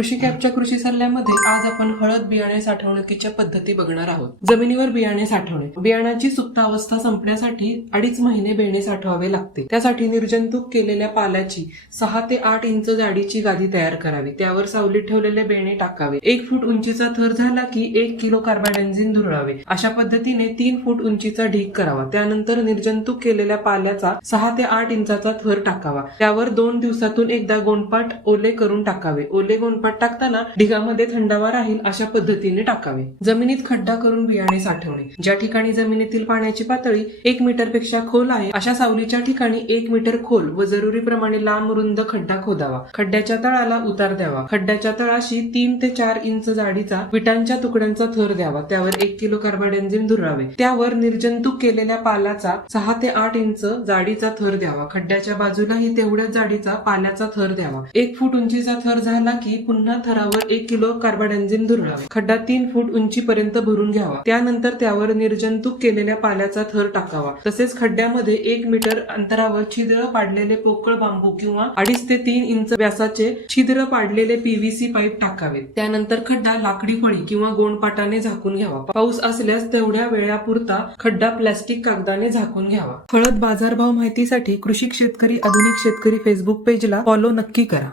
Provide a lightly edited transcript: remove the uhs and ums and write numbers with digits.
कृषी कॅपच्या कृषी सल्ल्यामध्ये आज आपण हळद बियाणे साठवणुकीच्या पद्धती बघणार आहोत. जमिनीवर बियाणे साठवणे. बियाणाची सुप्त अवस्था संपण्यासाठी 2.5 महिने बेणे साठवावे लागते. त्यासाठी निर्जंतुक केलेल्या पाल्याची 6 ते 8 इंच जाडीची गादी तयार करावी. त्यावर सावलीत ठेवलेले बेणे टाकावे. 1 फूट उंचीचा थर झाला की 1 किलो कार्बाडेन्झिन धुरावे. अशा पद्धतीने 3 फूट उंचीचा ढीग करावा. त्यानंतर निर्जंतुक केलेल्या पाल्याचा 6 ते 8 इंचाचा थर टाकावा. त्यावर 2 दिवसातून एकदा गोणपाट ओले करून टाकावे. ओले गोणपाट टाकताना ढिगामध्ये थंडावा राहील अशा पद्धतीने टाकावे. जमिनीत खड्डा करून बियाणे साठवणे. ज्या ठिकाणी जमिनीतील पाण्याची पातळी 1 मीटरपेक्षा खोल आहे अशा सावलीच्या ठिकाणी 1 मीटर खोल व जरुरीप्रमाणे लांब रुंद खड्डा खोदावा. खड्ड्याच्या तळाला उतार द्यावा. खड्ड्याच्या तळाशी 3 ते 4 इंच जाडीचा विटांच्या तुकड्यांचा थर द्यावा. त्यावर 1 किलो कार्बाडेन्झिन धुरावे. त्यावर निर्जंतुक केलेल्या पाल्याचा 6 ते 8 इंच जाडीचा थर द्यावा. खड्ड्याच्या बाजूलाही तेवढ्याच जाडीचा पाल्याचा थर द्यावा. 1 फूट उंचीचा थर झाला की पुन्हा थरावर 1 किलो कार्बाडेन्झिन धुरावे. खड्डा 3 फूट उंचीपर्यंत भरून घ्यावा. त्यानंतर त्यावर निर्जंतुक केलेल्या पाल्याचा थर टाकावा. तसेच खड्ड्यामध्ये 1 मीटर अंतरावर छिद्र पाडलेले पोकळ बांबू किंवा 2.5 ते 3 इंच व्यासाचे छिद्र पाडलेले PVC पाईप टाकावेत. त्यानंतर खड्डा लाकडी फळी किंवा गोणपाटाने झाकून घ्यावा. पाऊस असल्यास तेवढ्या वेळापुरता खड्डा प्लास्टिक कागदाने झाकून घ्यावा. हळद बाजारभाव माहितीसाठी कृषी शेतकरी आधुनिक शेतकरी फेसबुक पेजला फॉलो नक्की करा.